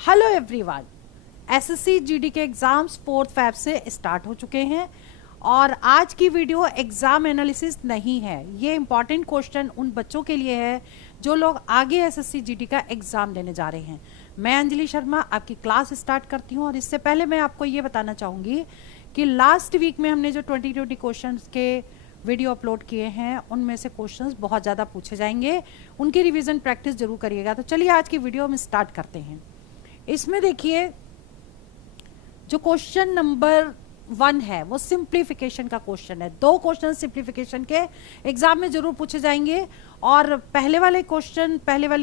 Hello everyone, SSC GD के exams 4 fab से start हो चुके हैं और आज की वीडियो एग्जाम एनालिसिस नहीं है। ये इंपॉर्टेंट क्वेश्चन उन बच्चों के लिए है जो लोग आगे एसएससी जीडी का एग्जाम देने जा रहे हैं। मैं अंजलि शर्मा आपकी क्लास स्टार्ट करती हूँ और इससे पहले मैं आपको ये बताना चाहूँगी कि लास्ट वीक में हमने जो 2020 क्वेश्चन के वीडियो अपलोड किए हैं उनमें से क्वेश्चंस बहुत ज़्यादा पूछे जाएंगे, उनकी रिवीजन प्रैक्टिस जरूर करिएगा। तो चलिए आज की वीडियो हम स्टार्ट करते हैं। इसमें देखिए जो क्वेश्चन नंबर 1 है वो सिंप्लीफिकेशन का क्वेश्चन है। 2 क्वेश्चन सिंप्लीफिकेशन के एग्जाम में जरूर पूछे जाएंगे और पहले वाले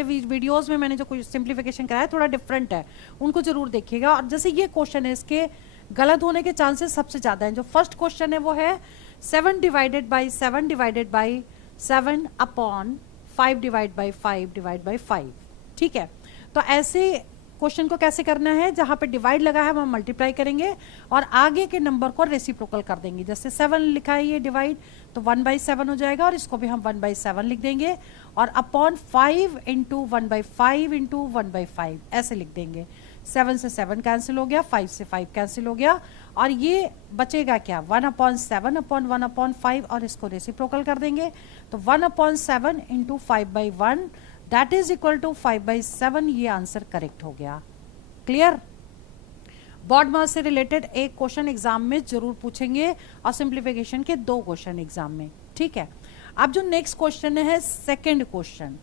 वीडियोस में मैंने जो सिंप्लीफिकेशन कराया थोड़ा डिफरेंट है, उनको जरूर देखिएगा। और जैसे ये क्वेश्चन है इसके गलत होने के चांसेस सबसे ज्यादा हैं। जो फर्स्ट क्वेश्चन है वो है 7 divided by 7 divided by 7 upon 5 divide by 5 divide by 5। ठीक है, तो ऐसे क्वेश्चन को कैसे करना है, जहां पे डिवाइड लगा है हम मल्टीप्लाई करेंगे और आगे के नंबर को रेसिप्रोकल कर देंगे। जैसे 7 लिखा है ये डिवाइड, तो 1/7 हो जाएगा और इसको भी हम 1/7 लिख देंगे और अपॉन 5 इंटू 1/5 इंटू 1/5 ऐसे लिख देंगे। 7 से 7 कैंसिल हो गया, 5 से 5 कैंसिल हो गया और ये बचेगा क्या 1/7 अपॉन 1/5 और इसको रेसिप्रोकल कर देंगे। तो 1/7 into 5/1 that is equal to 5/7। ये आंसर करेक्ट हो गया। क्लियर। बॉड मास से रिलेटेड एक क्वेश्चन एग्जाम में जरूर पूछेंगे और सिंप्लीफिकेशन के 2 क्वेश्चन एग्जाम में। ठीक है, अब जो नेक्स्ट क्वेश्चन है सेकंड क्वेश्चन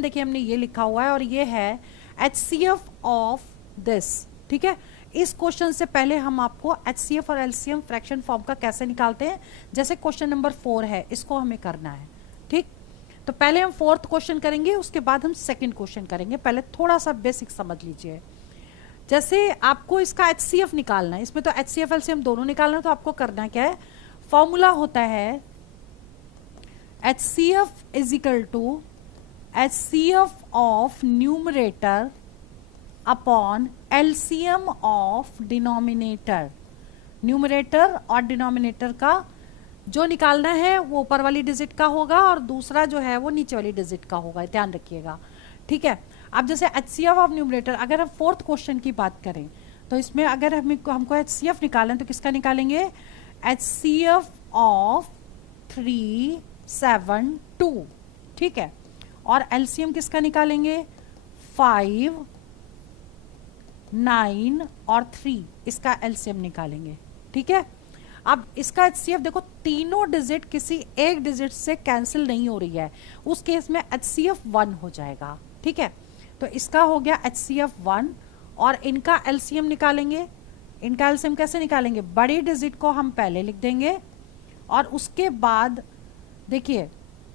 देखिए हमने ये लिखा हुआ है और ये है HCF ऑफ दिस। ठीक है, इस क्वेश्चन से पहले हम आपको HCF और LCM फ्रैक्शन फॉर्म का कैसे निकालते हैं, जैसे क्वेश्चन नंबर 4 है, इसको हमें करना है। ठीक, तो पहले हम 4th क्वेश्चन करेंगे, उसके बाद हम सेकंड क्वेश्चन करेंगे। पहले थोड़ा सा बेसिक समझ लीजिए। जैसे आपको इसका HCF निकालना है, इसमें तो HCF LCM दोनों निकालना है, तो आपको करना क्या है, फॉर्मूला होता है HCF is equal to HCF of numerator upon LCM of denominator. Numerator और डिनोमिनेटर का जो निकालना है वो ऊपर वाली डिजिट का होगा और दूसरा जो है वो नीचे वाली डिजिट का होगा, ध्यान रखिएगा। ठीक है, अब जैसे HCF ऑफ न्यूमरेटर, अगर हम 4th क्वेश्चन की बात करें तो इसमें अगर हमको HCF निकालें तो किसका निकालेंगे, HCF ऑफ 3, 7, 2। ठीक है, और LCM किसका निकालेंगे, 5, 9 और 3, इसका LCM निकालेंगे। ठीक है, अब इसका HCF देखो, तीनों डिजिट किसी एक डिजिट से कैंसिल नहीं हो रही है, उस केस में HCF 1 हो जाएगा। ठीक है, तो इसका हो गया HCF 1 और इनका LCM निकालेंगे। इनका LCM कैसे निकालेंगे, बड़ी डिजिट को हम पहले लिख देंगे और उसके बाद देखिए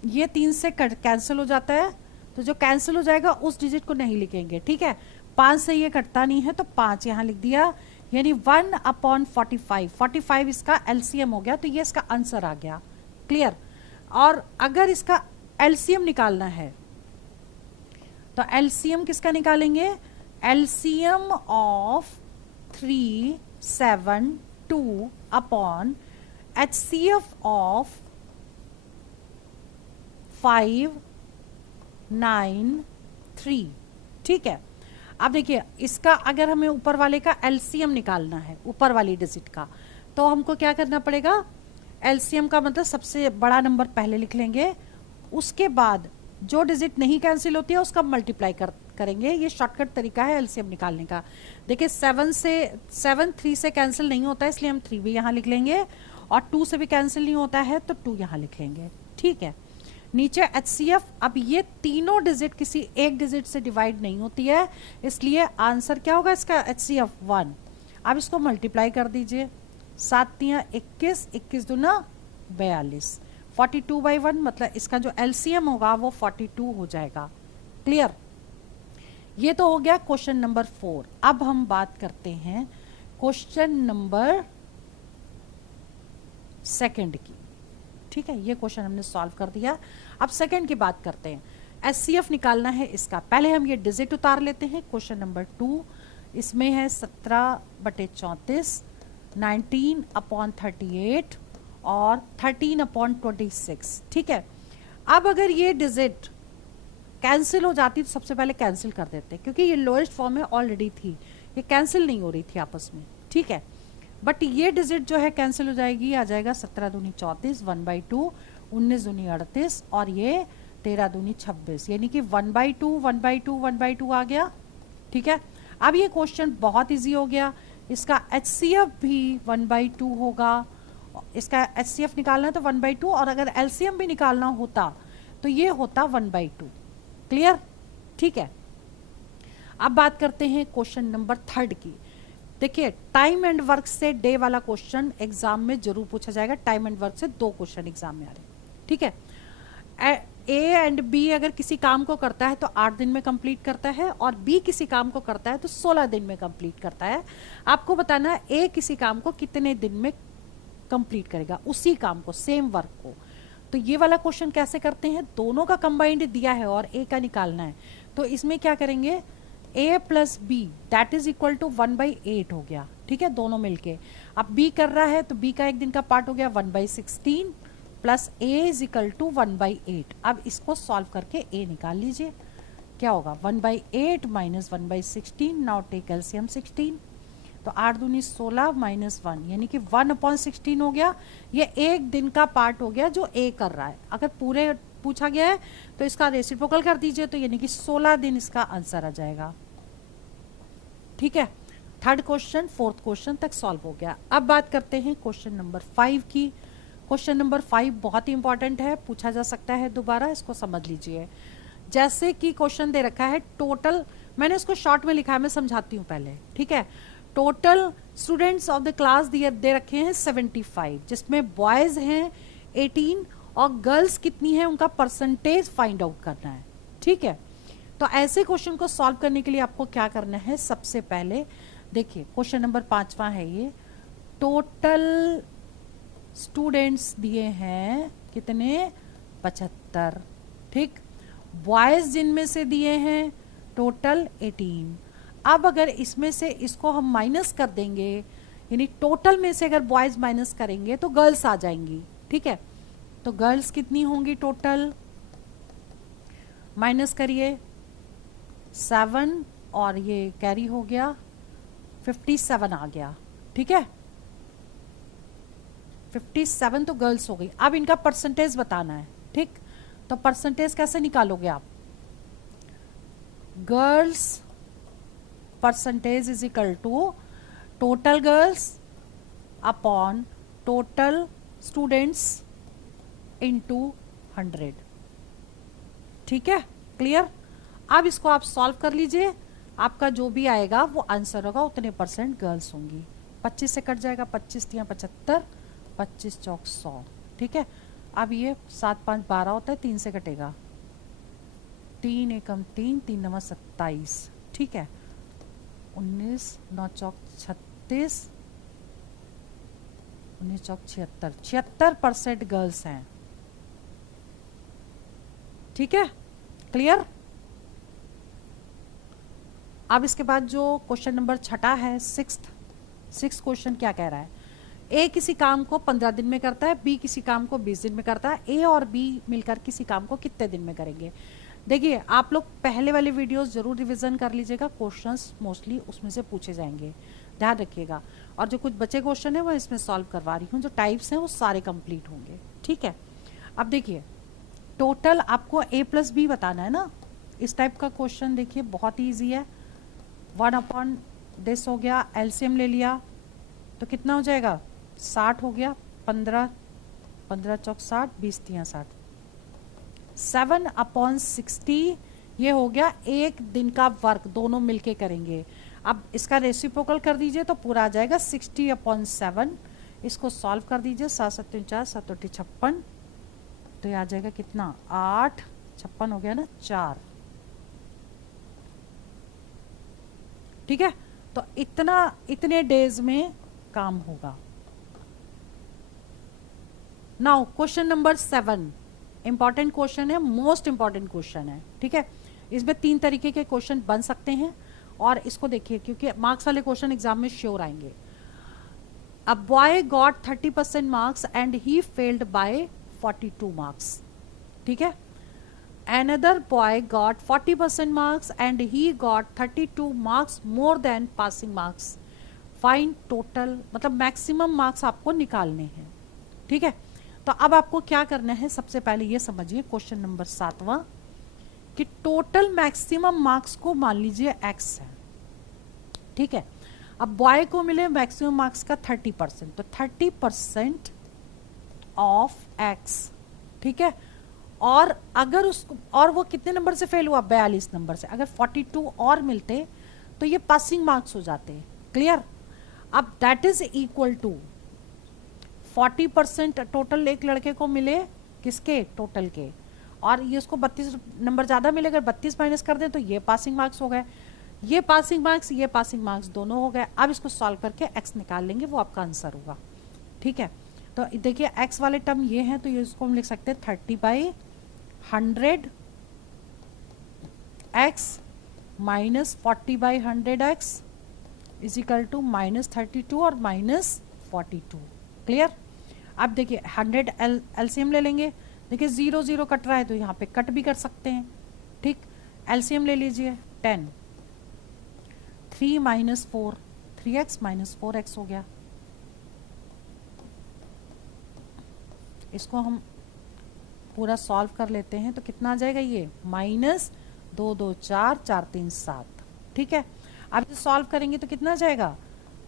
ये 3 से कैंसिल हो जाता है, तो जो कैंसिल हो जाएगा उस डिजिट को नहीं लिखेंगे। ठीक है, 5 से ये कटता नहीं है तो 5 यहां लिख दिया, यानी 1/45। 45 इसका LCM हो गया, तो ये इसका आंसर आ गया। क्लियर। और अगर इसका LCM निकालना है तो LCM किसका निकालेंगे, LCM of 3, 7, 2 upon HCF of 5, 9, 3। ठीक है, अब देखिए इसका अगर हमें ऊपर वाले का LCM निकालना है, ऊपर वाली डिजिट का, तो हमको क्या करना पड़ेगा, LCM का मतलब सबसे बड़ा नंबर पहले लिख लेंगे, उसके बाद जो डिजिट नहीं कैंसिल होती है उसका मल्टीप्लाई करेंगे। ये शॉर्टकट तरीका है LCM निकालने का। देखिए 7 3 से कैंसिल नहीं होता है, इसलिए हम 3 भी यहाँ लिख लेंगे और 2 से भी कैंसिल नहीं होता है तो 2 यहाँ लिख लेंगे। ठीक है, नीचे HCF, अब ये तीनों डिजिट किसी एक डिजिट से डिवाइड नहीं होती है, इसलिए आंसर क्या होगा इसका, HCF 1। अब इसको मल्टीप्लाई कर दीजिए, 7 × 21, 21 दूना 42, 42/1, मतलब इसका जो LCM होगा वो 42 हो जाएगा। क्लियर। ये तो हो गया क्वेश्चन नंबर 4। अब हम बात करते हैं क्वेश्चन नंबर 2 की। ठीक है, ये क्वेश्चन हमने सॉल्व कर दिया। अब सेकंड की बात करते हैं। HCF निकालना है इसका, पहले हम ये डिजिट उतार लेते हैं। क्वेश्चन नंबर 2, इसमें है 17/34, 19/38 और 13/26। ठीक है, अब अगर ये डिजिट कैंसिल हो जाती तो सबसे पहले कैंसिल कर देते, क्योंकि ये लोएस्ट फॉर्म में ऑलरेडी थी, ये कैंसिल नहीं हो रही थी आपस में, ठीक है। बट ये डिजिट जो है कैंसिल हो जाएगी, आ जाएगा 17 दूनी 34, 1/2, 19 दूनी 38 और ये 13 दूनी 26, यानी कि 1/2 1/2 1/2 आ गया, ठीक है। अब ये क्वेश्चन बहुत इजी हो गया, इसका HCF भी 1/2 होगा, इसका HCF निकालना है तो 1/2, और अगर LCM भी निकालना होता तो ये होता 1/2। क्लियर, ठीक है। अब बात करते हैं क्वेश्चन नंबर 3 की। देखिए, टाइम एंड वर्क से डे वाला क्वेश्चन एग्जाम में जरूर पूछा जाएगा। टाइम एंड वर्क से 2 क्वेश्चन एग्जाम में आ रहे हैं, ठीक है। ए एंड बी अगर किसी काम को करता है तो 8 दिन में कंप्लीट करता है, और बी किसी काम को करता है तो 16 दिन में कंप्लीट करता है। आपको बताना है ए किसी काम को कितने दिन में कंप्लीट करेगा, उसी काम को, सेम वर्क को। तो ये वाला क्वेश्चन कैसे करते हैं, दोनों का कंबाइंड दिया है और ए का निकालना है, तो इसमें क्या करेंगे, a plus B that is equal to 1/8 हो गया, ठीक है, दोनों मिलके। अब b कर रहा है तो b का एक दिन का पार्ट हो गया 1/16 plus a is equal to 1/8। अब इसको सॉल्व करके a निकाल लीजिए, क्या होगा 1/8 माइनस 1/16, नाउ टेक एलसीएम 16, तो 8 दूनी 16 माइनस 1 यानी कि 1/16 हो गया। ये एक दिन का पार्ट हो गया जो a कर रहा है। अगर पूरे पूछा गया है तो इसका रेसिप्रोकल कर दीजिए, तो यानी कि 16 दिन इसका आंसर आ जाएगा, ठीक है। 3rd क्वेश्चन 4th क्वेश्चन तक सॉल्व हो गया। अब बात करते हैं क्वेश्चन नंबर 5 की। क्वेश्चन नंबर 5 बहुत ही इंपॉर्टेंट है, पूछा जा सकता है दोबारा, इसको समझ लीजिए। जैसे कि क्वेश्चन दे रखा है टोटल, मैंने इसको शॉर्ट में लिखा है, मैं समझाती हूँ पहले, ठीक है। Total students of the class दे रखे हैं 75, जिसमें बॉयज हैं 18 और गर्ल्स कितनी है उनका परसेंटेज फाइंड आउट करना है, ठीक है। तो ऐसे क्वेश्चन को सॉल्व करने के लिए आपको क्या करना है, सबसे पहले देखिए क्वेश्चन नंबर 5वां है ये। टोटल स्टूडेंट्स दिए हैं कितने, 75, ठीक। बॉयज जिनमें से दिए हैं टोटल 18। अब अगर इसमें से इसको हम माइनस कर देंगे, यानी टोटल में से अगर बॉयज माइनस करेंगे तो गर्ल्स आ जाएंगी, ठीक है। तो गर्ल्स कितनी होंगी टोटल, माइनस करिए 7 और ये कैरी हो गया 57 आ गया, ठीक है। 57 तो गर्ल्स हो गई। अब इनका परसेंटेज बताना है, ठीक। तो परसेंटेज कैसे निकालोगे आप, girls percentage is equal to total girls upon total students into 100, ठीक है, क्लियर। अब इसको आप सॉल्व कर लीजिए, आपका जो भी आएगा वो आंसर होगा, उतने परसेंट गर्ल्स होंगी। 25 से कट जाएगा, 25 या 75, 25 चौक 100, ठीक है। अब ये 7 5 12 होता है, 3 से कटेगा, 3 एकम 3, 3 नवा 27, ठीक है। 19 9 चौक 36, 19 चौक 76, 76% गर्ल्स हैं, ठीक है, क्लियर। अब इसके बाद जो क्वेश्चन नंबर 6 है, 6th क्वेश्चन क्या कह रहा है, ए किसी काम को 15 दिन में करता है, बी किसी काम को 20 दिन में करता है, ए और बी मिलकर किसी काम को कितने दिन में करेंगे। देखिए आप लोग पहले वाले वीडियोस जरूर रिवीजन कर लीजिएगा, क्वेश्चंस मोस्टली उसमें से पूछे जाएंगे, ध्यान रखिएगा। और जो कुछ बचे क्वेश्चन है वो इसमें सॉल्व करवा रही हूँ, जो टाइप्स हैं वो सारे कंप्लीट होंगे, ठीक है। अब देखिए टोटल आपको a प्लस बी बताना है ना, इस टाइप का क्वेश्चन देखिए बहुत ईजी है। 1/this हो गया, एलसीएम ले लिया तो कितना हो जाएगा, 60 हो गया, 15 15 चौक 60, 20 तिया 60, 7/60 ये हो गया एक दिन का वर्क, दोनों मिलके करेंगे। अब इसका रेसिप्रोकल कर दीजिए तो पूरा आ जाएगा 60/7, इसको सॉल्व कर दीजिए, 7 7 4 7 8 56, तो ये आ जाएगा कितना, 8 56 हो गया ना, 4, ठीक है। तो इतने डेज में काम होगा। Now question number 7 important question है, मोस्ट इंपॉर्टेंट क्वेश्चन है, ठीक है। इसमें 3 तरीके के क्वेश्चन बन सकते हैं, और इसको देखिए क्योंकि मार्क्स वाले क्वेश्चन एग्जाम में श्योर आएंगे। A boy got 30% marks and he failed by 42 marks, ठीक है। another boy got 40% marks and he got 32 marks more than passing marks. Find total, मतलब मैक्सिमम मार्क्स आपको निकालने हैं. ठीक है, तो अब आपको क्या करना है, सबसे पहले ये समझिए क्वेश्चन नंबर 7वां कि टोटल मैक्सिमम मार्क्स को मान लीजिए x है. ठीक है, अब बॉय को मिले मैक्सिमम मार्क्स का 30%, तो 30% ऑफ x. ठीक है, और अगर उसको, और वो कितने नंबर से फेल हुआ, 42 नंबर से. अगर 42 और मिलते तो ये पासिंग मार्क्स हो जाते. क्लियर. अब दैट इज इक्वल टू 40% टोटल एक लड़के को मिले, किसके, टोटल के, और ये उसको 32 नंबर ज्यादा मिले. अगर 32 माइनस कर दें तो ये पासिंग मार्क्स हो गए. ये पासिंग मार्क्स, ये पासिंग मार्क्स दोनों हो गए. अब इसको सॉल्व करके x निकाल लेंगे, वो आपका आंसर होगा. ठीक है, तो देखिए x वाले टर्म ये हैं, तो ये इसको हम लिख सकते हैं 30/100 x minus 40/100 x is equal to -32 और -42. क्लियर. अब देखिए 100 एलसीएम ले लेंगे. देखिए 0 0 कट रहा है तो यहाँ पे कट भी कर सकते हैं. ठीक, एलसीएम ले लीजिए 10. 3 - 4, 3x - 4x हो गया. इसको हम पूरा सॉल्व कर लेते हैं तो कितना आ जाएगा, ये -2 2 4 4 3 7. ठीक है, अब इसे सॉल्व करेंगे तो कितना जाएगा,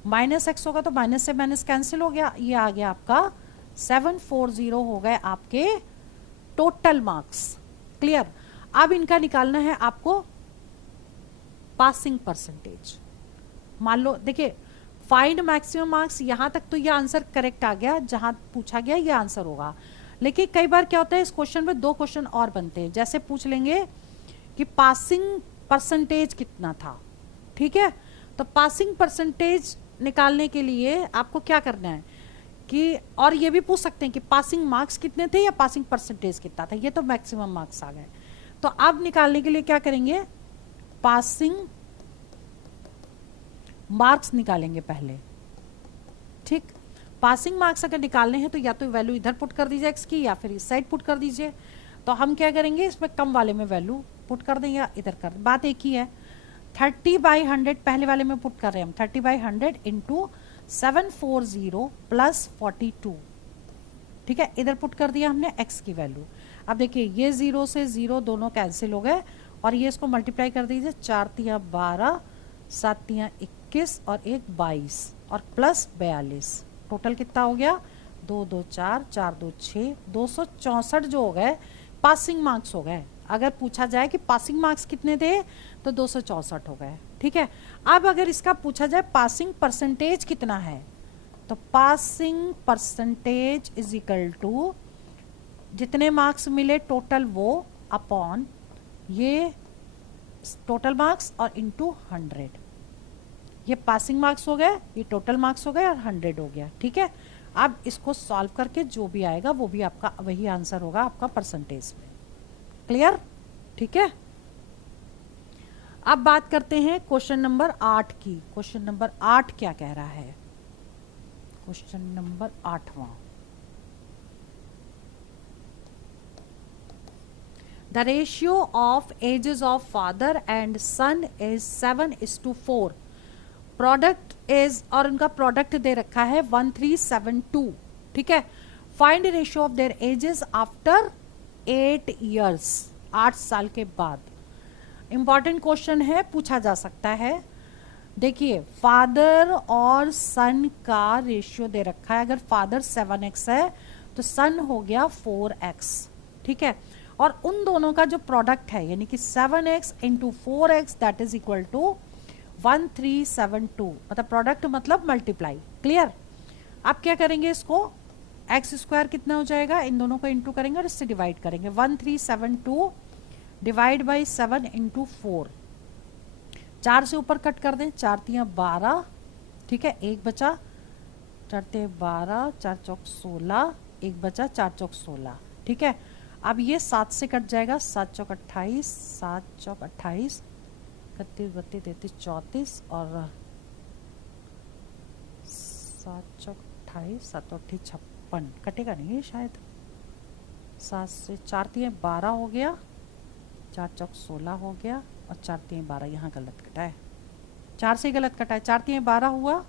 -x होगा तो माइनस से माइनस कैंसिल हो गया. ये आ गया आपका 740 हो गए आपके टोटल मार्क्स. क्लियर. अब इनका निकालना है आपको पासिंग परसेंटेज. मान लो देखिए फाइंड मैक्सिमम मार्क्स, यहां तक तो ये आंसर करेक्ट आ गया, जहां पूछा गया ये आंसर होगा. लेकिन कई बार क्या होता है, इस क्वेश्चन में 2 क्वेश्चन और बनते हैं. जैसे पूछ लेंगे कि पासिंग परसेंटेज कितना था. ठीक है, तो पासिंग परसेंटेज निकालने के लिए आपको क्या करना है कि, और ये भी पूछ सकते हैं कि पासिंग मार्क्स कितने थे या पासिंग परसेंटेज कितना था. ये तो मैक्सिमम मार्क्स आ गए. तो अब निकालने के लिए क्या करेंगे, पासिंग मार्क्स निकालेंगे पहले. ठीक, पासिंग मार्क्स अगर निकालने हैं तो या तो वैल्यू इधर पुट कर दीजिए x की, या फिर इस साइड पुट कर दीजिए. तो हम क्या करेंगे, इसमें कम वाले में वैल्यू पुट कर दें या इधर कर, बात एक ही है. 30/100 पहले वाले में पुट कर रहे हैं हम, 30/100 इंटू 740 प्लस 42. ठीक है, इधर पुट कर दिया हमने x की वैल्यू. अब देखिए ये 0 से 0 दोनों कैंसिल हो गए, और ये इसको मल्टीप्लाई कर दीजिए. 4 × 12, 7 × 21 और 1 22 और प्लस 42. टोटल कितना हो गया, 2 2 4 4 2 6, 264 जो हो गए पासिंग मार्क्स हो गए. अगर पूछा जाए कि पासिंग मार्क्स कितने थे तो 264 हो गए. ठीक है, अब अगर इसका पूछा जाए पासिंग परसेंटेज कितना है, तो passing percentage is equal to जितने मार्क्स मिले टोटल वो अपॉन ये टोटल मार्क्स और इंटू 100. ये पासिंग मार्क्स हो गए, ये टोटल मार्क्स हो गए और 100 हो गया. ठीक है, अब इसको सॉल्व करके जो भी आएगा वो भी आपका वही आंसर होगा आपका परसेंटेज में. क्लियर. ठीक है, अब बात करते हैं क्वेश्चन नंबर 8 की. क्वेश्चन नंबर 8 क्या कह रहा है, क्वेश्चन नंबर 8वां. The ratio of ages of father and son is 7:4. Product is, और उनका प्रोडक्ट दे रखा है 1372. ठीक है, find ratio of their edges after 8 years, 8 साल के बाद. इंपॉर्टेंट क्वेश्चन है, पूछा जा सकता है. देखिए फादर और सन का रेशियो दे रखा है. अगर फादर 7x है तो सन हो गया 4x. ठीक है, और उन दोनों का जो प्रोडक्ट है यानी कि 7x into 4x that is equal to 1372. मतलब प्रोडक्ट मतलब मल्टीप्लाई. क्लियर. अब क्या करेंगे, इसको x² कितना हो जाएगा, इन दोनों को इंटू करेंगे और इससे डिवाइड करेंगे. 1372 डिवाइड बाई 7 इंटू 4. 4 से ऊपर कट कर दें, 4 × 12. ठीक है, एक बचा, 4 × 12, 4 चौक 16, एक बचा, 4 चौक 16. ठीक है, अब ये 7 से कट जाएगा, 7 चौक 28, 7 चौक 28, 31 32 33 34 और 7 चौक 28, 7 28 56. कटेगा नहीं ये शायद. 7 से 4 × 3 12 हो गया, 4 चौक 16 हो गया और 4 3 12, यहाँ गलत कटा है, 4 से गलत कटा है, 4 3 12 हुआ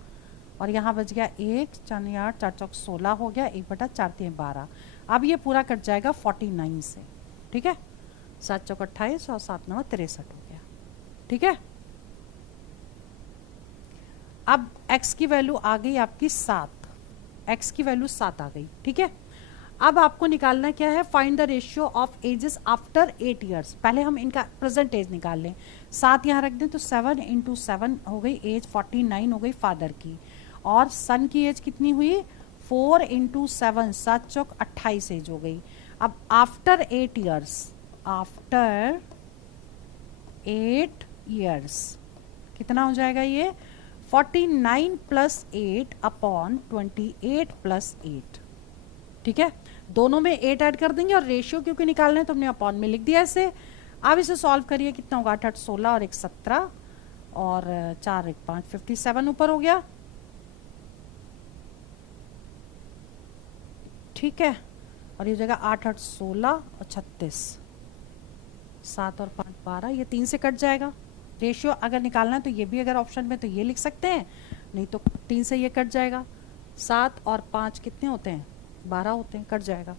और यहाँ बच गया 1 4 9 8, 4 चौक 16 हो गया, 1/4 3 12। अब ये पूरा कट जाएगा 49 से, ठीक है, 7 चौक 28 और 7 9 63 हो गया, ठीक है। अब x की वैल्यू आ गई आपकी 7, x की वैल्यू 7 आ गई, ठीक है। अब आपको निकालना क्या है, find the ratio of ages after 8 years. पहले हम इनका प्रेजेंट एज निकाल लें, 7 यहाँ रख दें तो 7 × 7 हो गई एज 49 हो गई फादर की, और सन की एज कितनी हुई 4 × 7, 7 चौक 28 एज हो गई। अब आफ्टर 8 ईयर्स, आफ्टर 8 ईयर्स कितना हो जाएगा ये 49 + 8 अपॉन 28 + 8, ठीक है। दोनों में 8 ऐड कर देंगे और रेशियो क्योंकि निकालना है तो हमने अपॉन में लिख दिया ऐसे। अब इसे सॉल्व करिए, कितना होगा 8 8 16 और 1 17 और 4 1 5 57 ऊपर हो गया, ठीक है। और ये हो जाएगा 8 8 16 और 36, 7 और 5 12, ये 3 से कट जाएगा। रेशियो अगर निकालना है तो ये भी अगर ऑप्शन में तो ये लिख सकते हैं, नहीं तो 3 से ये कट जाएगा। 7 और 5 कितने होते हैं 12 होते हैं, कट जाएगा।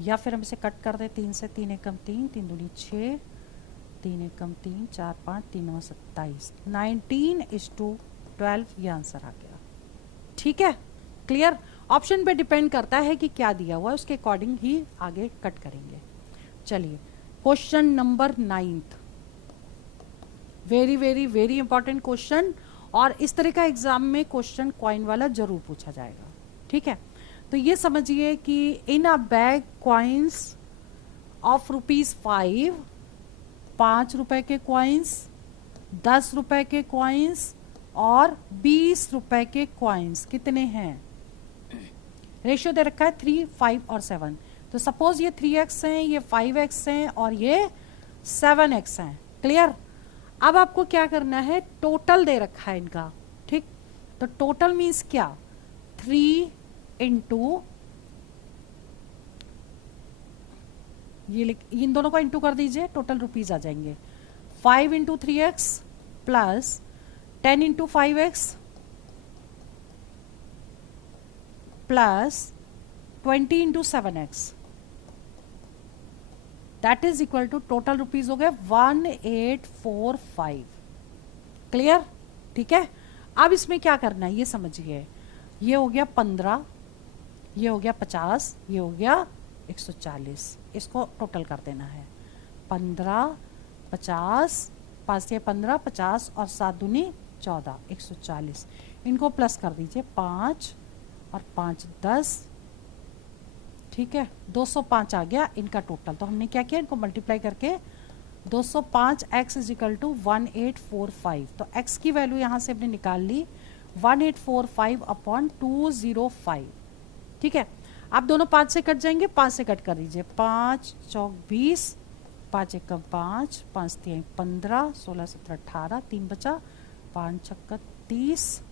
या फिर हम इसे कट कर दें 3 से, 3 एकम 3, 3 दूनी 6, 3 एकम 3, 4 5, 3 9 27, 19:12 ये आंसर आ गया, ठीक है। क्लियर, ऑप्शन पे डिपेंड करता है कि क्या दिया हुआ है, उसके अकॉर्डिंग ही आगे कट करेंगे। चलिए question number 9, very very very important question, और इस तरह का एग्जाम में क्वेश्चन कॉइन वाला जरूर पूछा जाएगा, ठीक है। तो ये समझिए कि इन अ बैग कॉइन्स ऑफ ₹5, 5 रुपए के कॉइन्स, 10 रुपए के कॉइन्स और 20 रुपए के कॉइन्स कितने हैं। रेशियो दे रखा है 3 5 और 7, तो सपोज ये 3x हैं, ये 5x हैं और ये 7x हैं, क्लियर। अब आपको क्या करना है, टोटल दे रखा है इनका, ठीक। तो टोटल मीन्स क्या, 3 इंटू ये इन दोनों को इंटू कर दीजिए, टोटल रुपीज आ जाएंगे। 5 × 3x plus 10 × 5x plus 20 × 7x, that is equal to total rupees हो गए 1845, क्लियर, ठीक है। अब इसमें क्या करना है ये समझिए, ये हो गया 15, ये हो गया 50, ये हो गया 140, इसको टोटल कर देना है। 15 50, 5 या 15 50 और 7 दूनी 14, 140, इनको प्लस कर दीजिए, 5 और 5 10, ठीक है, 205 आ गया इनका टोटल। तो हमने क्या किया, इनको मल्टीप्लाई करके 205 x = 1845, तो x की वैल्यू यहाँ से हमने निकाल ली 1845 अपॉन 205, ठीक है। आप दोनों 5 से कट जाएंगे, 5 से कट कर दीजिए, 5 चौक 20, 5 एकम 5, 5 3 15, 16 17 18, 3 बचा, 5 छक्का 30,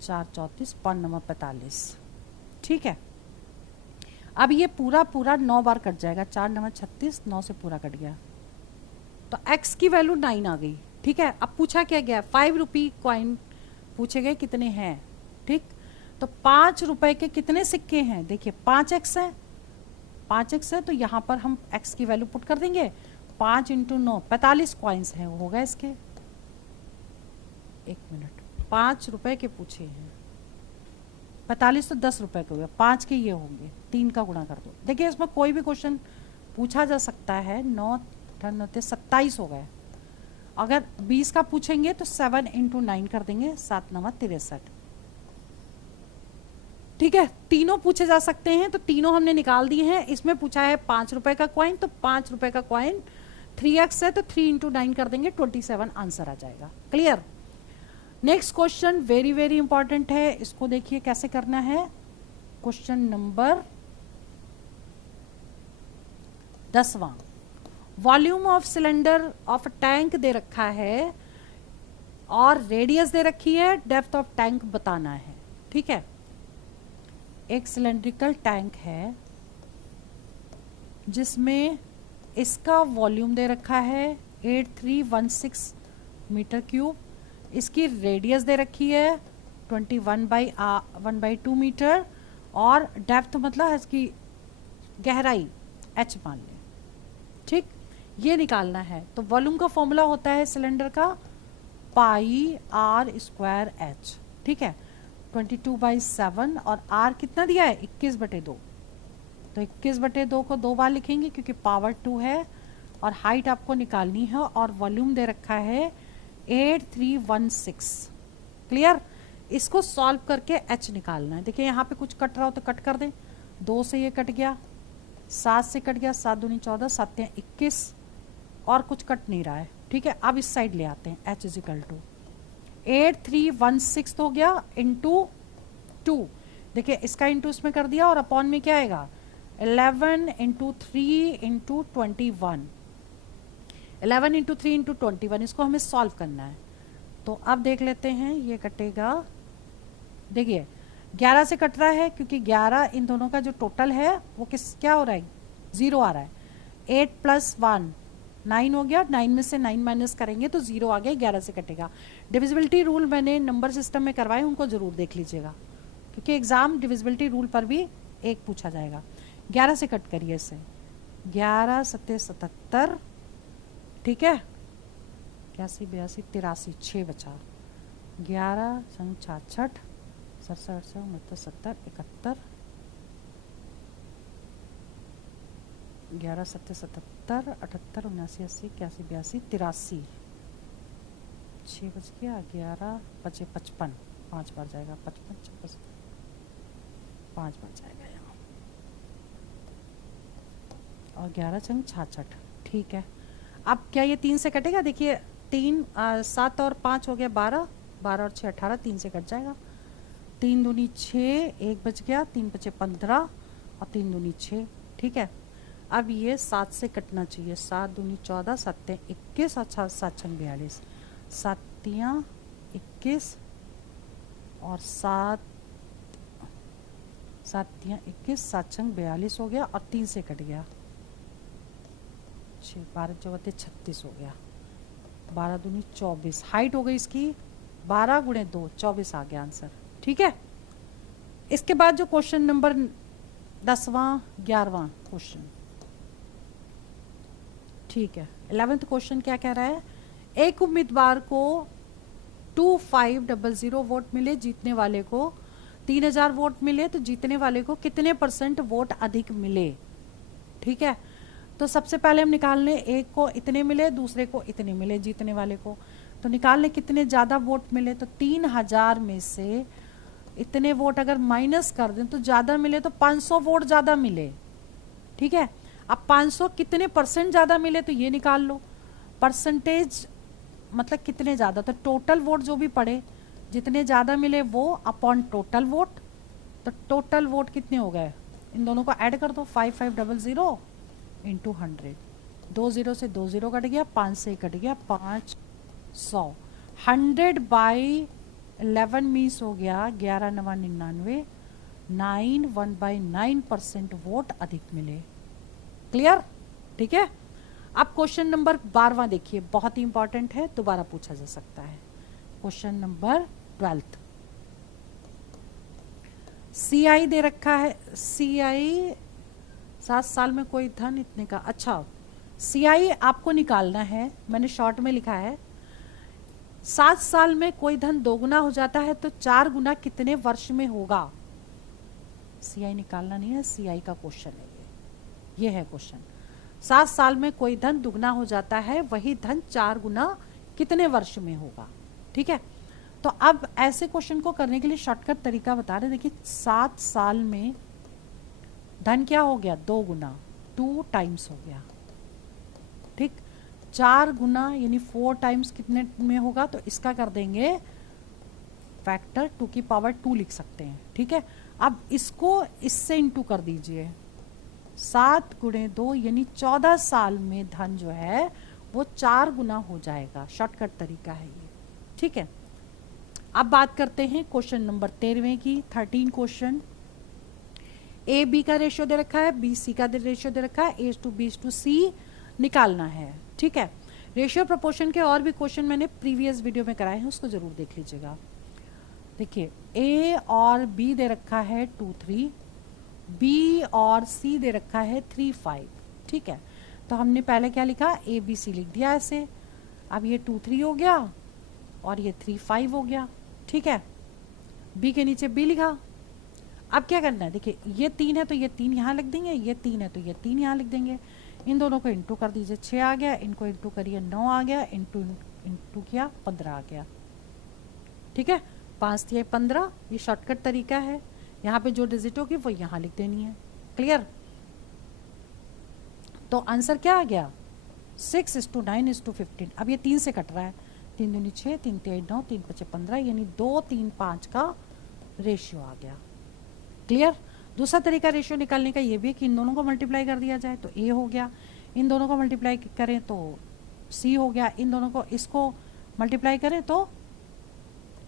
4 34, 5 9 45, ठीक है। अब ये पूरा 9 बार कट जाएगा, 4 9 36, 9 से पूरा कट गया, तो x की वैल्यू 9 आ गई, ठीक है। अब पूछा क्या गया, 5 रुपये कॉइन पूछे गए कितने हैं, ठीक। तो 5 रुपए के कितने सिक्के हैं, देखिए 5x है, 5x है, तो यहाँ पर हम x की वैल्यू पुट कर देंगे, 5 × 9 45 कॉइन्स हैं, हो गए इसके। एक मिनट, 5 रुपए के पूछे हैं, 45 तो 10 रुपए के हो गए, 5 के ये होंगे, 3 का गुणा कर दो। देखिए इसमें कोई भी क्वेश्चन पूछा जा सकता है, 9 9 27 हो गए। अगर 20 का पूछेंगे तो 7 × 9 कर देंगे, 7 9 63, ठीक है। तीनों पूछे जा सकते हैं, तो तीनों हमने निकाल दिए हैं। इसमें पूछा है 5 रुपए का कॉइन, तो 5 रुपए का कॉइन 3x है, तो 3 × 9 कर देंगे, 27 आंसर आ जाएगा, clear. Next question very very important है, इसको देखिए कैसे करना है। क्वेश्चन नंबर 10वां, volume of cylinder of tank दे रखा है और रेडियस दे रखी है, डेप्थ ऑफ टैंक बताना है, ठीक है। एक सिलेंड्रिकल टैंक है जिसमें इसका वॉल्यूम दे रखा है 8316 मीटर क्यूब, इसकी रेडियस दे रखी है 21/1/2 मीटर, और डेप्थ मतलब इसकी गहराई h मान लें। ठीक, ये निकालना है। तो वॉल्यूम का फॉर्मूला होता है सिलेंडर का πr²h। ठीक है, 22/7, और r कितना दिया है 21/2, तो 21/2 को 2 बार लिखेंगे क्योंकि पावर 2 है, और हाइट आपको निकालनी है, और वॉल्यूम दे रखा है 8316। क्लियर, इसको सॉल्व करके h निकालना है। देखिए यहाँ पे कुछ कट रहा हो तो कट कर दें, 2 से ये कट गया, 7 से कट गया, 7 दूनी 14, 7 21, और कुछ कट नहीं रहा है। ठीक है, अब इस साइड ले आते हैं, h = 8316 हो गया इंटू 2। देखिए इसका इंटू इसमें कर दिया, और अपॉन में क्या आएगा 11 × 3 × 21, 11 × 3 × 21। इसको हमें सॉल्व करना है। तो अब देख लेते हैं, ये कटेगा, देखिए 11 से कट रहा है क्योंकि 11 इन दोनों का जो टोटल है वो क्या हो रहा है 0 आ रहा है। 8 + 1 9 हो गया, 9 में से 9 माइनस करेंगे तो 0 आ गया, 11 से कटेगा। डिविजिबिलिटी रूल मैंने नंबर सिस्टम में करवाए, उनको जरूर देख लीजिएगा क्योंकि एग्जाम डिविजिबिलिटी रूल पर भी एक पूछा जाएगा। 11 से कट करिए इसे, 11 × 7 = 77। ठीक है, 81 82 83, 6 बचा, 11 × 66 67 69 70 71, 11 × 7 = 77 78 79 80 81 82 83, 6 बच गया, 11 बचे 55, 5 बार जाएगा, 55 56 5 बार जाएगा यहाँ, और 11 × 66। ठीक है, अब क्या ये 3 से कटेगा? देखिए 3 7 और 5 हो गया 12, 12 और 6 18, 3 से कट जाएगा। 3 दूनी 6, 1 बच गया, 3 बचे 15, और 3 दूनी 6। ठीक है, अब ये 7 से कटना चाहिए, 7 दूनी 14, 7 21, और 7 6 42, 7 21, और 7 21, 7 6 42 हो गया, और 3 से कट गया, 6 12 14 36 हो गया, 12 दूनी 24। हाइट हो गई इसकी 12 × 2 24 आ गया आंसर। ठीक है, इसके बाद जो क्वेश्चन नंबर 10वां 11वां क्वेश्चन, ठीक है, 11th क्वेश्चन क्या कह रहा है? एक उम्मीदवार को 2500 वोट मिले, जीतने वाले को 3000 वोट मिले, तो जीतने वाले को कितने % वोट अधिक मिले? ठीक है, तो सबसे पहले हम निकाल लें, एक को इतने मिले, दूसरे को इतने मिले, जीतने वाले को। तो निकाल लें कितने ज़्यादा वोट मिले, तो 3000 में से इतने वोट अगर माइनस कर दें तो ज़्यादा मिले, तो 500 वोट ज़्यादा मिले। ठीक है, अब 500 कितने % ज़्यादा मिले, तो ये निकाल लो, परसेंटेज मतलब कितने ज़्यादा, तो टोटल वोट जो भी पड़े, जितने ज़्यादा मिले वो अपॉन टोटल वोट। तो टोटल वोट कितने हो गए, इन दोनों को ऐड कर दो, 5500 × 100, 2 0 से 2 0 कट गया, 5 से कट गया 500, 100/11 मीन्स हो गया 11 9 99, 9 1/9% वोट अधिक मिले। क्लियर? ठीक है, अब क्वेश्चन नंबर 12वां देखिए, बहुत ही इंपॉर्टेंट है, दोबारा पूछा जा सकता है। क्वेश्चन नंबर 12, CI दे रखा है, CI 7 साल में कोई धन इतने का, अच्छा CI आपको निकालना है, मैंने शॉर्ट में लिखा है 7 साल में कोई धन 2 गुना हो जाता है तो 4 गुना कितने वर्ष में होगा? CI निकालना नहीं है, CI का क्वेश्चन है ये है क्वेश्चन। 7 साल में कोई धन दुगना हो जाता है, वही धन 4 गुना कितने वर्ष में होगा? ठीक है, तो अब ऐसे क्वेश्चन को करने के लिए शॉर्टकट तरीका बता रहे। देखिए 7 साल में धन क्या हो गया 2 गुना, 2 टाइम्स हो गया। ठीक, 4 गुना यानी 4 टाइम्स कितने में होगा, तो इसका कर देंगे फैक्टर 2 की पावर 2 लिख सकते हैं। ठीक है, अब इसको इससे इंटू कर दीजिए, 7 × 2 यानी 14 साल में धन जो है वो 4 गुना हो जाएगा। शॉर्टकट तरीका है ये। ठीक है, अब बात करते हैं क्वेश्चन नंबर 13वें की। 13 क्वेश्चन, A B का रेशियो दे रखा है, B C का रेशियो दे रखा है, A to B to C निकालना है, ठीक है। रेशियो प्रोपोर्शन के और भी क्वेश्चन मैंने प्रीवियस वीडियो में कराए हैं, उसको जरूर देख लीजिएगा। देखिए ए और बी दे रखा है 2 3, बी और सी दे रखा है 3 5, ठीक है। तो हमने पहले क्या लिखा, ए बी सी लिख दिया ऐसे। अब ये 2 3 हो गया और ये 3 5 हो गया, ठीक है। बी के नीचे बी लिखा। अब क्या करना है, देखिए ये 3 है तो ये 3 यहाँ लिख देंगे, ये 3 है तो ये 3 यहाँ लिख देंगे। इन दोनों को इंटू कर दीजिए, 6 आ गया, इनको इंटू करिए 9 आ गया, इंटू किया 15 आ गया, ठीक है। 5 दिए 15, ये शॉर्टकट तरीका है। यहाँ पे जो डिजिट होगी वो यहाँ लिख देनी है, क्लियर। तो आंसर क्या आ गया, 6:9:15। अब ये 3 से कट रहा है, 3 दूनी 6, 3 3 9, 3 5 15, यानी 2 3 5 का रेशियो आ गया, क्लियर। दूसरा तरीका रेशियो निकालने का ये भी है कि इन दोनों को मल्टीप्लाई कर दिया जाए तो ए हो गया, इन दोनों को मल्टीप्लाई करें तो सी हो गया, इन दोनों को इसको मल्टीप्लाई करें तो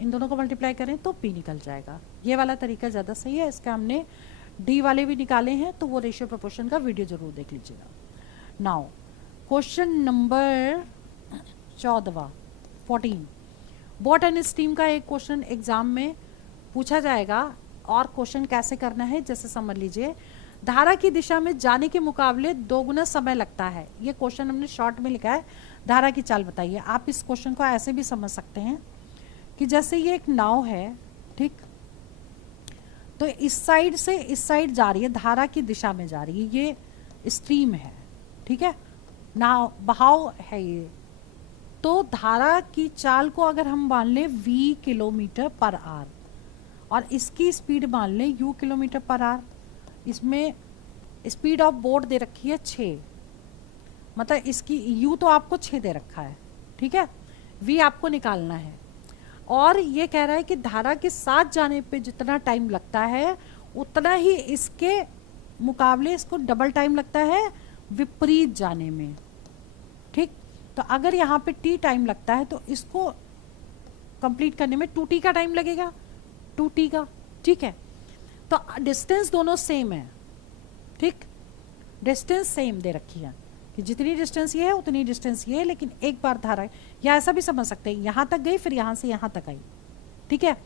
इन दोनों को मल्टीप्लाई करें तो पी निकल जाएगा। ये वाला तरीका ज़्यादा सही है। इसका हमने डी वाले भी निकाले हैं, तो वो रेशियो प्रोपोर्शन का वीडियो जरूर देख लीजिएगा। Now question number 14 boat and stream का एक क्वेश्चन एग्जाम में पूछा जाएगा। और क्वेश्चन कैसे करना है, जैसे समझ लीजिए, धारा की दिशा में जाने के मुकाबले 2 गुना समय लगता है। ये क्वेश्चन हमने शॉर्ट में लिखा है, धारा की चाल बताइए। आप इस क्वेश्चन को ऐसे भी समझ सकते हैं कि जैसे ये एक नाव है, ठीक, तो इस साइड से इस साइड जा रही है, धारा की दिशा में जा रही है, ये स्ट्रीम है, ठीक है, नाव बहाव है ये। तो धारा की चाल को अगर हम मान लें v किलोमीटर पर आवर और इसकी स्पीड मान लें u किलोमीटर पर आवर, इसमें स्पीड ऑफ बोट दे रखी है 6, मतलब इसकी u तो आपको 6 दे रखा है, ठीक है, v आपको निकालना है। और ये कह रहा है कि धारा के साथ जाने पे जितना टाइम लगता है उतना ही इसके मुकाबले इसको डबल टाइम लगता है विपरीत जाने में, ठीक। तो अगर यहाँ पे t टाइम लगता है तो इसको कंप्लीट करने में 2t का टाइम लगेगा, 2t का, ठीक है। तो डिस्टेंस दोनों सेम है, ठीक, डिस्टेंस सेम दे रखी है कि जितनी डिस्टेंस ये है उतनी डिस्टेंस ये है, लेकिन एक बार धारा, या ऐसा भी समझ सकते हैं यहाँ तक गई फिर यहाँ से यहाँ तक आई, ठीक है।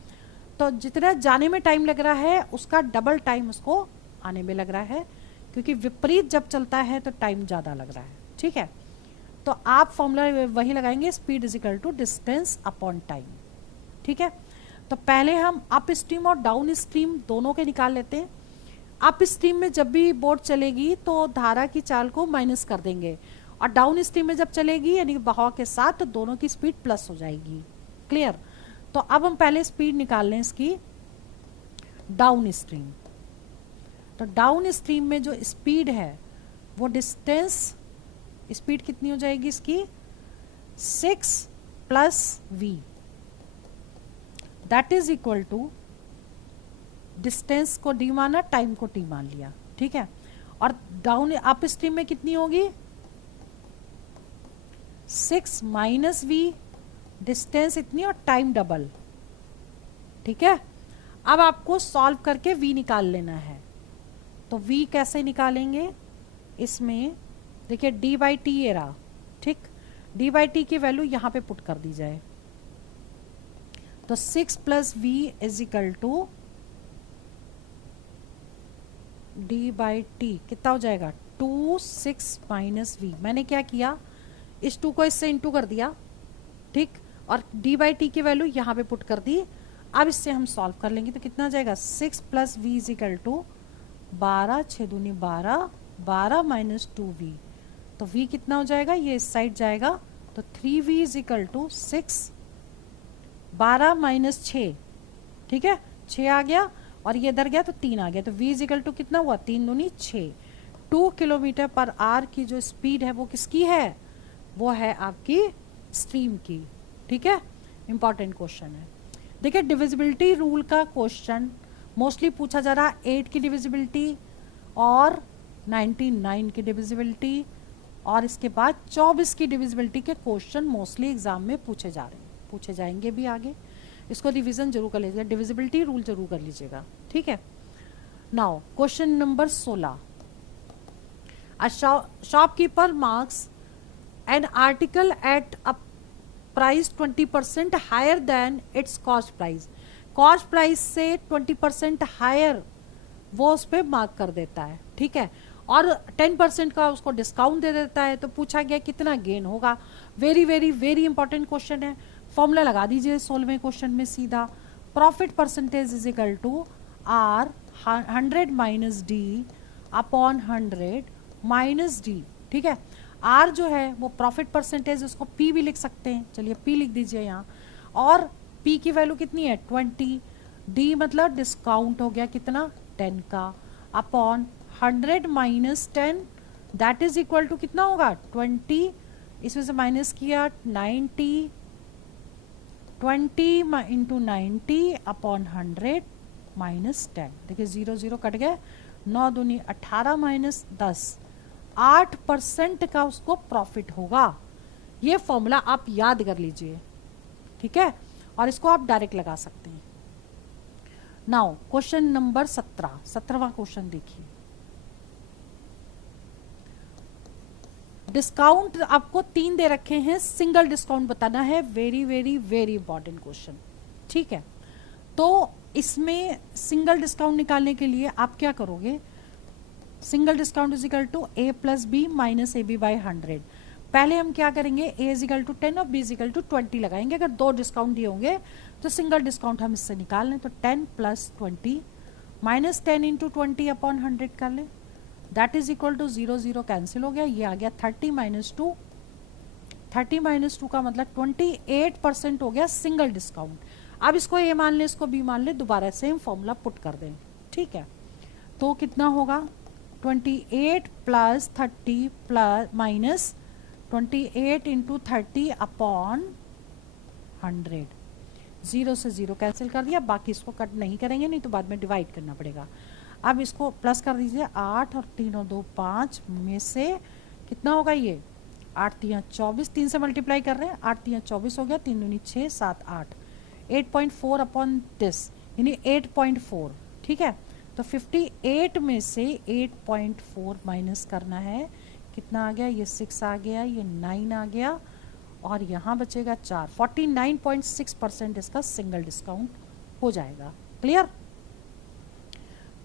तो जितना जाने में टाइम लग रहा है उसका डबल टाइम उसको आने में लग रहा है, क्योंकि विपरीत जब चलता है तो टाइम ज़्यादा लग रहा है, ठीक है। तो आप फॉर्मूला वही लगाएंगे, speed is equal to distance upon time, ठीक है। तो पहले हम अप स्ट्रीम और डाउन स्ट्रीम दोनों के निकाल लेते हैं। अप स्ट्रीम में जब भी बोट चलेगी तो धारा की चाल को माइनस कर देंगे, और डाउन स्ट्रीम में जब चलेगी यानी बहाव के साथ तो दोनों की स्पीड प्लस हो जाएगी, क्लियर। तो अब हम पहले स्पीड निकाल लें इसकी डाउन स्ट्रीम। तो डाउन स्ट्रीम में जो स्पीड है वो डिस्टेंस, स्पीड कितनी हो जाएगी इसकी 6 + v, that is equal to distance को d माना, टाइम को t मान लिया, ठीक है। और डाउन अप स्ट्रीम में कितनी होगी 6 - v, डिस्टेंस इतनी और टाइम डबल, ठीक है। अब आपको सॉल्व करके v निकाल लेना है। तो v कैसे निकालेंगे, इसमें देखिए d/t ये रहा, ठीक, d/t की वैल्यू यहाँ पे पुट कर दी जाए। तो 6 + v is equal to d/t कितना हो जाएगा 2 6 - v। मैंने क्या किया, इस 2 को इससे इंटू कर दिया, ठीक, और d/t की वैल्यू यहाँ पे पुट कर दी। अब इससे हम सॉल्व कर लेंगे तो कितना आ जाएगा 6 + v इज इक्वल टू 12 6 दूनी 12, 12 - 2v। तो v कितना हो जाएगा, ये इस साइड जाएगा तो 3v इज इक्वल टू 6, 12 - 6, ठीक है, 6 आ गया और ये इधर गया तो 3 आ गया। तो v इज इक्वल टू कितना हुआ 3 दूनी 6। 2 किलोमीटर पर आवर की जो स्पीड है वो किसकी है, वो है आपकी स्ट्रीम की, ठीक है। इंपॉर्टेंट क्वेश्चन है। देखिए डिविजिबिलिटी रूल का क्वेश्चन मोस्टली पूछा जा रहा, 8 की डिविजिबिलिटी और 99 की डिविजिबिलिटी और इसके बाद 24 की डिविजिबिलिटी के क्वेश्चन मोस्टली एग्जाम में पूछे जा रहे हैं, पूछे जाएंगे भी आगे। इसको रिवीजन जरूर कर लीजिएगा, डिविजिबिलिटी रूल जरूर कर लीजिएगा, ठीक है। Now question number 16, shopkeeper marks an article at a price 20% higher than its cost price, cost price से 20% हायर वो उस पर मार्क कर देता है, ठीक है, और 10% का उसको डिस्काउंट दे देता है, तो पूछा गया कितना गेन होगा। Very very very important question है। फॉर्मूला लगा दीजिए 16वें क्वेश्चन में सीधा, profit percentage is equal to R 100 minus D upon 100 minus D, ठीक है। आर जो है वो प्रॉफिट परसेंटेज, उसको पी भी लिख सकते हैं, चलिए पी लिख दीजिए यहाँ, और पी की वैल्यू कितनी है 20, डी मतलब डिस्काउंट हो गया कितना 10 का, upon 100 minus 10 that is equal to कितना होगा 20, इसमें से माइनस किया 90, 20 इंटू 90 अपॉन 100 माइनस 10, देखिए 0 0 कट गए, 9 दूनी 18 माइनस 10, 8% का उसको प्रॉफिट होगा। ये फॉर्मूला आप याद कर लीजिए, ठीक है, और इसको आप डायरेक्ट लगा सकते हैं। नाउ क्वेश्चन नंबर 17वां क्वेश्चन देखिए। डिस्काउंट आपको 3 दे रखे हैं, सिंगल डिस्काउंट बताना है, very very very important question, ठीक है। तो इसमें सिंगल डिस्काउंट निकालने के लिए आप क्या करोगे, single discount is equal to A plus B minus A B by 100। पहले हम क्या करेंगे, ए इज इक्वल टू 10 और बी इज इक्वल टू 20 लगाएंगे। अगर 2 डिस्काउंट दिए होंगे तो सिंगल डिस्काउंट हम इससे निकाल लें, तो 10 प्लस 20 माइनस 10 इंटू 20 अपॉन 100 कर लें, that is equal to 0 0 cancel हो गया, ये आ गया 30 माइनस 2, 30 माइनस 2 का मतलब 28% हो गया सिंगल डिस्काउंट। अब इसको ए मान लें, इसको बी मान लें, दोबारा सेम फॉर्मूला पुट कर दें, ठीक है। तो कितना होगा 28 plus 30 plus minus 28 into 30 upon 100, 0 से 0 कैंसिल कर दिया, बाकी इसको कट नहीं करेंगे, नहीं तो बाद में डिवाइड करना पड़ेगा। अब इसको प्लस कर दीजिए, 8 और 3 और 2 5 में से कितना होगा ये 8 3 24, 3 से मल्टीप्लाई कर रहे हैं, 8 3 24 हो गया, 3 दूनी 6 7 8, 8.4 अपॉन दिस यानी 8.4, ठीक है। तो 58 में से 8.4 माइनस करना है, कितना आ गया, ये 6 आ गया, ये 9 आ गया, और यहाँ बचेगा 4, 49.6% इसका सिंगल डिस्काउंट हो जाएगा। क्लियर,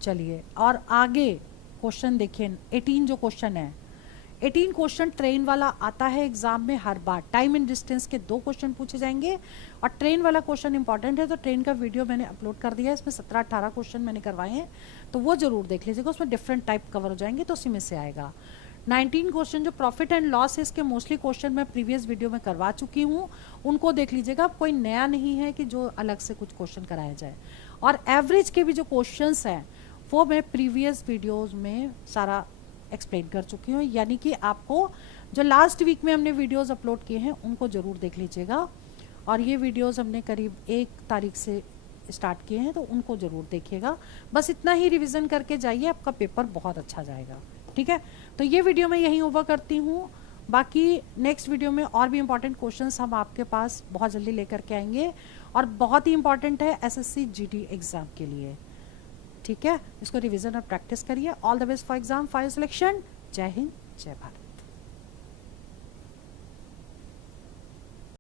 चलिए और आगे क्वेश्चन देखिए 18 जो क्वेश्चन है, 18 क्वेश्चन ट्रेन वाला आता है एग्जाम में हर बार। टाइम एंड डिस्टेंस के 2 क्वेश्चन पूछे जाएंगे, और ट्रेन वाला क्वेश्चन इंपॉर्टेंट है, तो ट्रेन का वीडियो मैंने अपलोड कर दिया है, इसमें 17-18 क्वेश्चन मैंने करवाए हैं, तो वो जरूर देख लीजिएगा, उसमें डिफरेंट टाइप कवर हो जाएंगे, तो उसी में से आएगा। 19 क्वेश्चन जो प्रॉफिट एंड लॉस है, इसके मोस्टली क्वेश्चन मैं प्रीवियस वीडियो में करवा चुकी हूँ, उनको देख लीजिएगा, कोई नया नहीं है कि जो अलग से कुछ क्वेश्चन कराया जाए। और एवरेज के भी जो क्वेश्चन हैं वो मैं प्रीवियस वीडियोज में सारा एक्सप्लेन कर चुकी हूँ, यानी कि आपको जो लास्ट वीक में हमने वीडियोस अपलोड किए हैं उनको ज़रूर देख लीजिएगा, और ये वीडियोस हमने करीब 1 तारीख से स्टार्ट किए हैं, तो उनको ज़रूर देखिएगा। बस इतना ही रिवीजन करके जाइए, आपका पेपर बहुत अच्छा जाएगा, ठीक है। तो ये वीडियो मैं यहीं ओवर करती हूँ, बाकी नेक्स्ट वीडियो में और भी इंपॉर्टेंट क्वेश्चंस हम आपके पास बहुत जल्दी लेकर के आएंगे, और बहुत ही इंपॉर्टेंट है SSC GD एग्ज़ाम के लिए, ठीक है। इसको रिवीजन और प्रैक्टिस करिए। All the best for exam file selection. जय हिंद, जय भारत।